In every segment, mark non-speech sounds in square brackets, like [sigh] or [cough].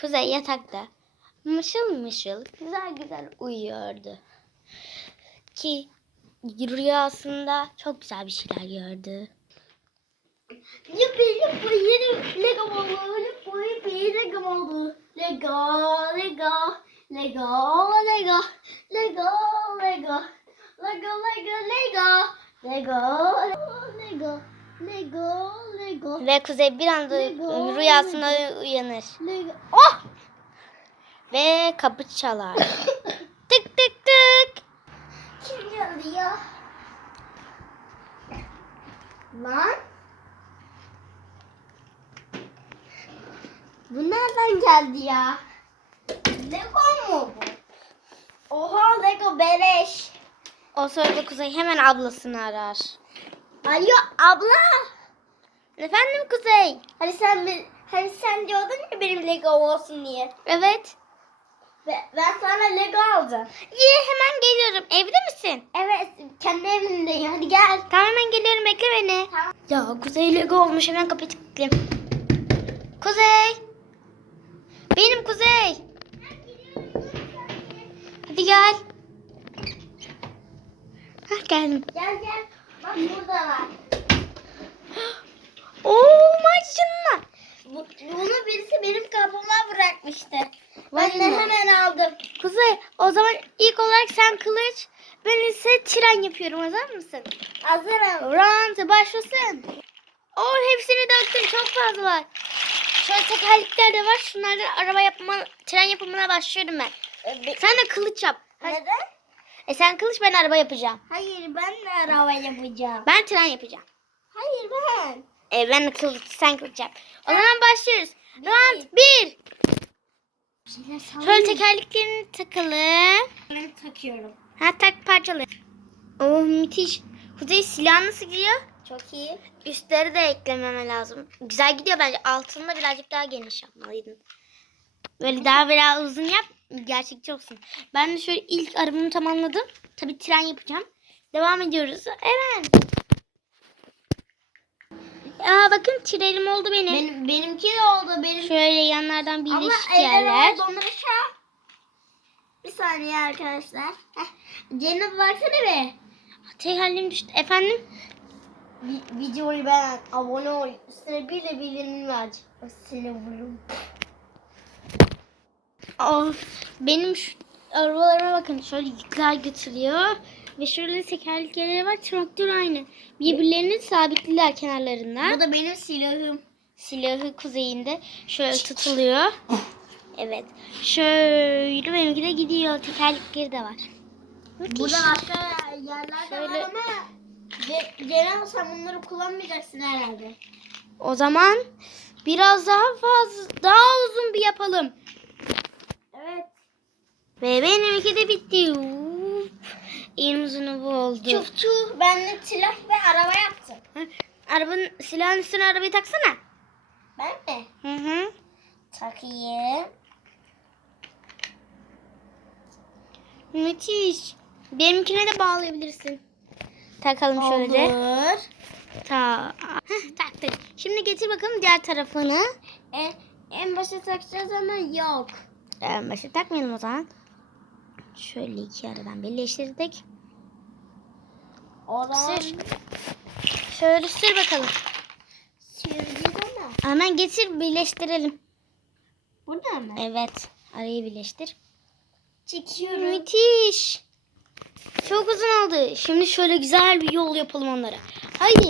Kuzey yatakta mışıl mışıl güzel güzel uyuyordu. Ki rüyasında çok güzel bir şeyler gördü. Yuppi yuppi yeni Lego oldu. Yuppi yuppi Lego oldu. Lego Lego Lego Lego Lego Lego Lego Lego Lego Lego Lego Lego Lego Ve Kuzey bir anda Lego, rüyasında uyanır. Lego Oh! Ve kapı çalar. [coughs] tık tık tık. Kim ya? Lan? Bu nereden geldi ya? Lego mu bu? Oha Lego beleş. O sırada Kuzey hemen ablasını arar. Alo abla. Efendim Kuzey? Hani sen hani sen diyordun ya benim Lego olsun diye. Evet. Ve ben sana Lego alacağım. İyi hemen geliyorum. Evde misin? Evet kendi evimdeyim. Hadi gel. Tamam hemen geliyorum bekle beni. Tamam. Ya Kuzey Lego olmuş hemen kapıyı tıklayayım. Kuzey. Benim Kuzey. Hadi gel. Hah geldim. Gel gel. Bak burada var. Oo maşallah. Bu, bunu birisi benim kapıma bırakmıştı. Vay Ben de hemen aldım. Kuzey o zaman ilk olarak sen kılıç. Ben ise tren yapıyorum. Hazır mısın? Hazırım. Round başlasın. Oo hepsini döktüm. Çok fazla var. Şöyle tekerlekler de var. Şunlardan araba yapma, tren yapımına başlıyorum ben. Sen de kılıç yap. Hadi. Neden? E sen kılıç ben araba yapacağım. Hayır ben de araba yapacağım. Ben tren yapacağım. Hayır ben. E ben kılıç sen kılıç yap. O zaman başlıyoruz. Round 1. Şöyle tekerleklerini takalım. Ben takıyorum. Ha tak parçalı. Oh müthiş. Kuzey silah nasıl gidiyor? Çok iyi. Üstleri de eklememe lazım. Güzel gidiyor bence. Altında birazcık daha geniş yapmalıydın. Böyle daha biraz uzun yap. Gerçekçi olsun. Ben de şöyle ilk arabamı tamamladım. Tabii tren yapacağım. Devam ediyoruz. Hemen. Aa bakın trenim oldu benim. Benim, benimki de oldu. Benim. Şöyle yanlardan Ama birleşik eller yerler. oldu onları şu an. Bir saniye arkadaşlar. Heh. Cennet baksana be. Tekerleğim düştü. Efendim? Vi- videoyu beğen, abone ol. Üstüne bir de bildirim aç. Seni vururum. Of, benim şu arabalarıma bakın şöyle yükler götürüyor. Ve şöyle tekerlekleri var. Traktör aynı. Birbirlerini sabitlediler kenarlarında. Bu da benim silahım. Silahı kuzeyinde şöyle tutuluyor. Evet. Şöyle benimki de gidiyor. Tekerlekleri de var. Müthiş. Burada başka yerler Şöyle- var ama Ce- Ceren sen bunları kullanmayacaksın herhalde. O zaman biraz daha fazla, daha uzun bir yapalım. Ve benimki de bitti. Uzunu bu oldu. Çuf çuf. Ben de silah ve araba yaptım. Ha, Arabanın silahın üstüne arabayı taksana. Ben mi? Hı hı. Takayım. Müthiş. Benimkine de bağlayabilirsin. Takalım şöyle. Olur. Ta Heh, taktık. Şimdi getir bakalım diğer tarafını. En, en başa takacağız ama yok. En başa takmayalım o zaman. Şöyle iki aradan birleştirdik. O zaman Sür. Şöyle sür bakalım. süreceğiz ama. Hemen getir birleştirelim. Burada mı? Evet. Arayı birleştir. Çekiyorum. Müthiş. Çok uzun oldu. Şimdi şöyle güzel bir yol yapalım onlara. Haydi.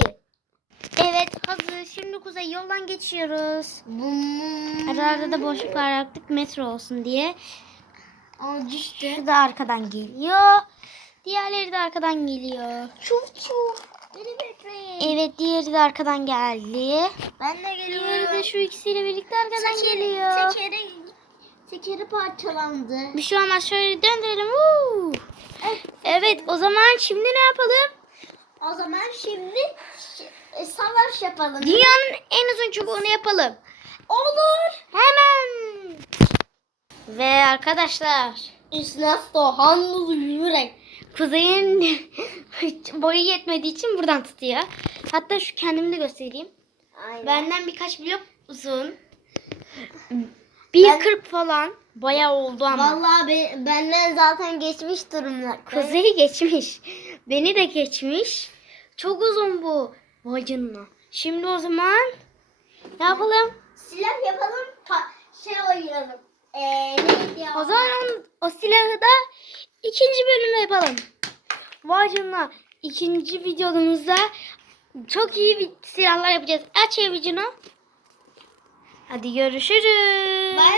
Evet hazır. Şimdi kuzey yoldan geçiyoruz. Bum. Arada da boşluk bıraktık metro olsun diye. Aa düştü. Şu da arkadan geliyor. Diğerleri de arkadan geliyor. Çuf çuf. Beni bekleyin. Evet diğeri de arkadan geldi. Ben de Diğeri geliyorum. de şu ikisiyle birlikte arkadan Tekeri- geliyor. Tekeri, tekeri parçalandı. Bir şey olmaz şöyle döndürelim. Woo! Evet o zaman şimdi ne yapalım? O zaman şimdi e, savaş yapalım. Dünyanın en uzun çubuğunu yapalım. Olur. Ve arkadaşlar İsnasto handlı yürek. Kuzey'in [laughs] boyu yetmediği için buradan tutuyor. Hatta şu kendimi de göstereyim. Aynen. Benden birkaç blok uzun. 1.40 falan. Bayağı oldu ama. Vallahi be- benden zaten geçmiş durumda. Kuzey'i geçmiş. Beni de geçmiş. Çok uzun bu. Vay canına. Şimdi o zaman ne yapalım? Silah yapalım. Pa- şey oynayalım. Ee, neydi ya? O zaman o silahı da ikinci bölümde yapalım. Vay canına. İkinci videomuzda çok iyi bir silahlar yapacağız. Aç evcini. Hadi görüşürüz. Bay